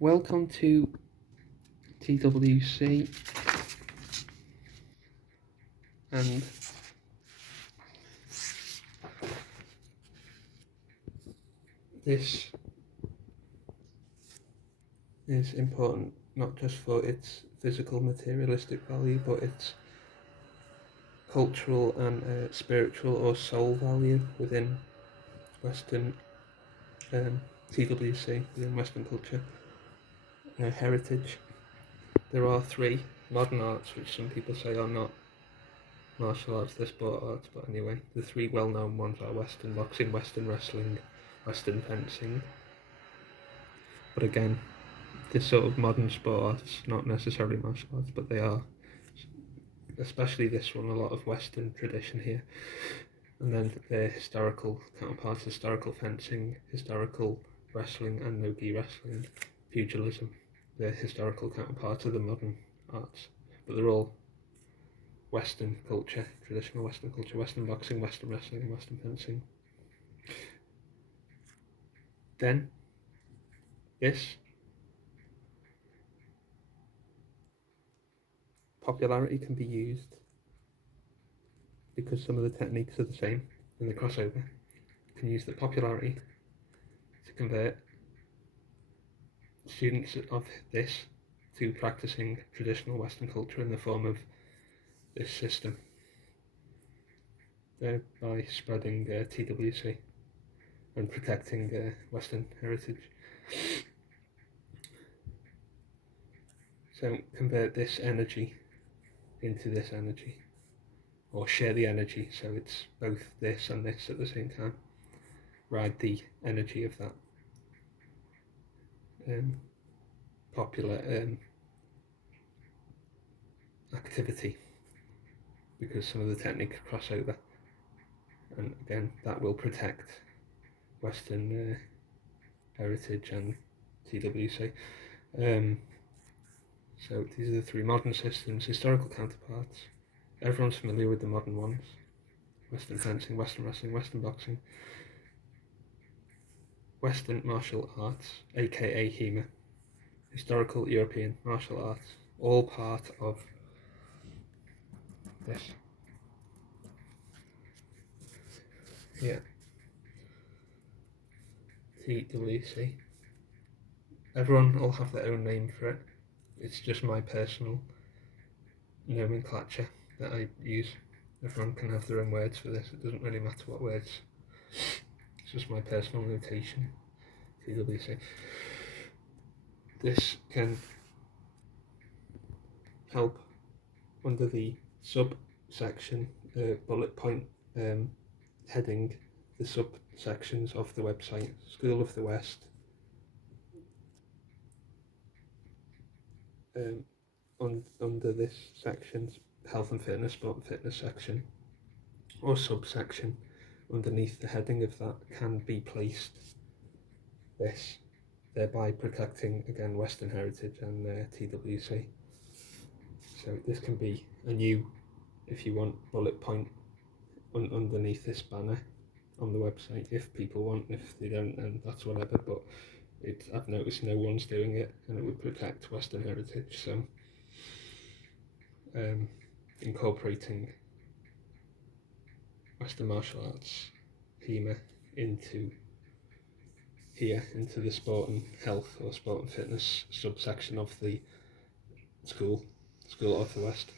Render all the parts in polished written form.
Welcome to TWC, and this is important not just for its physical materialistic value, but its cultural and spiritual or soul value within Western TWC, within Western culture heritage. There are three modern arts which some people say are not martial arts, they're sport arts, but anyway, the three well-known ones are Western boxing, Western wrestling, Western fencing. But again, this sort of modern sport arts, not necessarily martial arts, but they are, especially this one, a lot of Western tradition here. And then their historical counterparts, historical fencing, historical wrestling, and NWG wrestling, pugilism, they're historical counterparts of the modern arts. But they're all Western culture, traditional Western culture, Western boxing, Western wrestling, and Western fencing. Then, this popularity can be used because some of the techniques are the same in the crossover. You can use the popularity to convert students of this to practicing traditional Western culture in the form of this system, thereby spreading TWC and protecting Western heritage. So convert this energy into this energy, or share the energy, so it's both this and this at the same time. Ride the energy of that popular activity, because some of the techniques cross over, and again that will protect Western heritage and TWC. So these are the three modern systems, historical counterparts. Everyone's familiar with the modern ones: Western fencing, Western wrestling, Western boxing, Western martial arts, aka HEMA, historical European martial arts, all part of this. Yeah. TWC. Everyone will have their own name for it. It's just my personal nomenclature that I use. Everyone can have their own words for this. It doesn't really matter what words. It's just my personal notation. TWC. This can help under the subsection bullet point heading, the subsections of the website: School of the West, under this section, health and fitness, sport and fitness section, or subsection underneath the heading of that, can be placed this, thereby protecting again Western heritage and TWC. So this can be a new, if you want, bullet point underneath this banner on the website, if people want. If they don't, then that's whatever, but I've noticed no one's doing it, and it would protect Western heritage. So incorporating Western martial arts, HEMA, into the sport and health or sport and fitness subsection of the School of the West.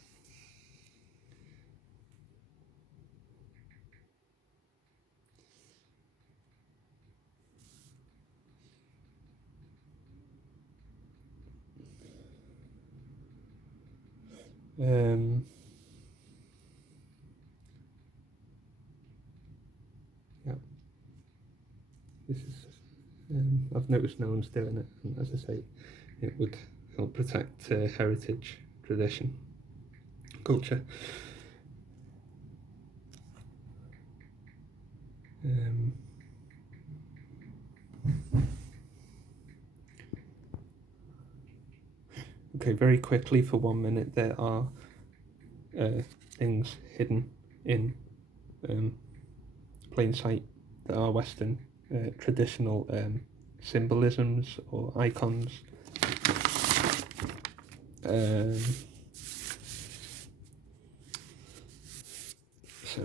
Yeah, this is. I've noticed no one's doing it, and as I say, it would help protect heritage, tradition, culture. Okay, very quickly for 1 minute, there are things hidden in plain sight that are Western traditional symbolisms or icons Um, so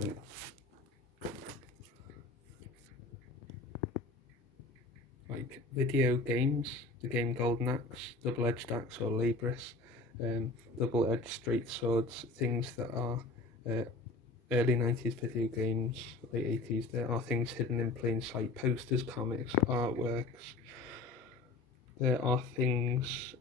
like video games, the game Golden Axe, double-edged axe or Libris, double-edged straight swords, things that are early 90s video games, late 80s. There are things hidden in plain sight, posters, comics, artworks. There are things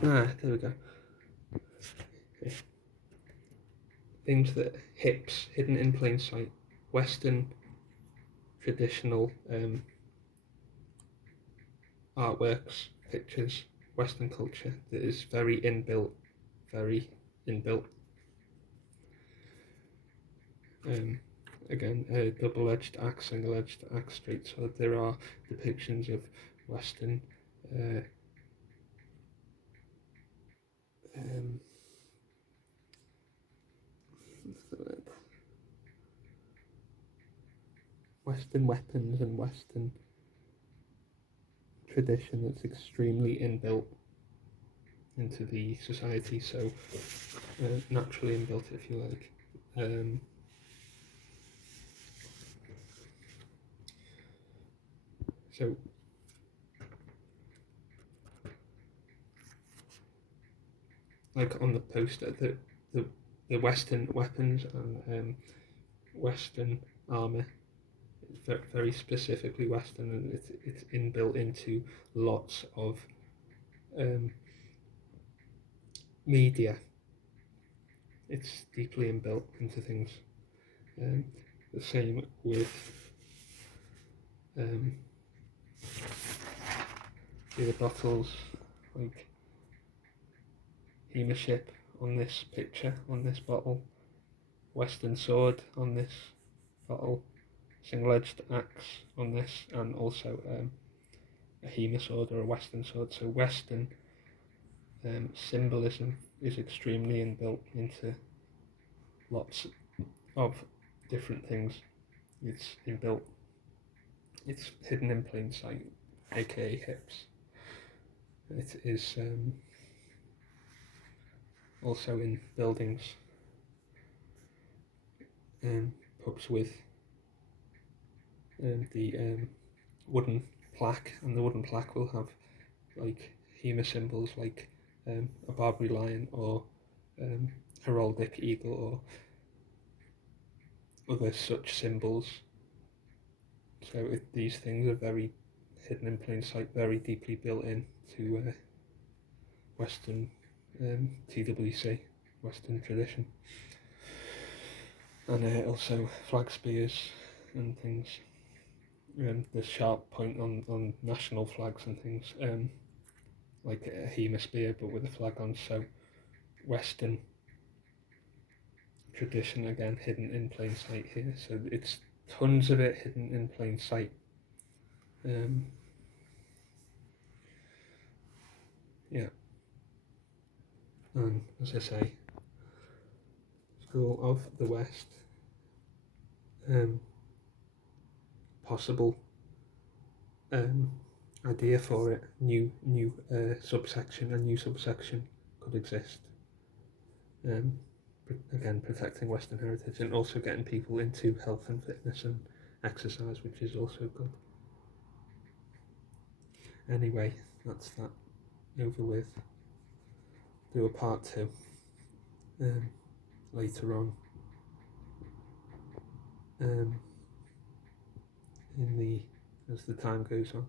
there we go. Okay. Things that hips, hidden in plain sight, Western traditional artworks, pictures, Western culture that is very inbuilt. Again, double-edged axe, single-edged axe, straight sword. There are depictions of Western Western weapons and Western tradition that's extremely inbuilt into the society, so naturally inbuilt, if you like. So like on the poster, the Western weapons and Western armor, very specifically Western, and it's inbuilt into lots of media. It's deeply inbuilt into things. The same with the bottles, like Hema ship on this picture, on this bottle, Western sword on this bottle, single-edged axe on this, and also a Hema sword or a Western sword. So Western symbolism is extremely inbuilt into lots of different things. It's inbuilt, it's hidden in plain sight, aka hips. It is also in buildings, pubs with the wooden plaque, and the wooden plaque will have like Hema symbols like a Barbary lion or heraldic eagle or other such symbols. So these things are very hidden in plain sight, very deeply built in to Western TWC, Western tradition. And also flag spears and things. The sharp point on national flags and things, like a Hema spear but with a flag on. So Western tradition, again, hidden in plain sight here. So it's tons of it hidden in plain sight. Yeah. And as I say, School of the West, possible idea for it, new subsection, a new subsection could exist. Again, protecting Western heritage and also getting people into health and fitness and exercise, which is also good. Anyway, that's that over with. Do a part 2 later on as the time goes on.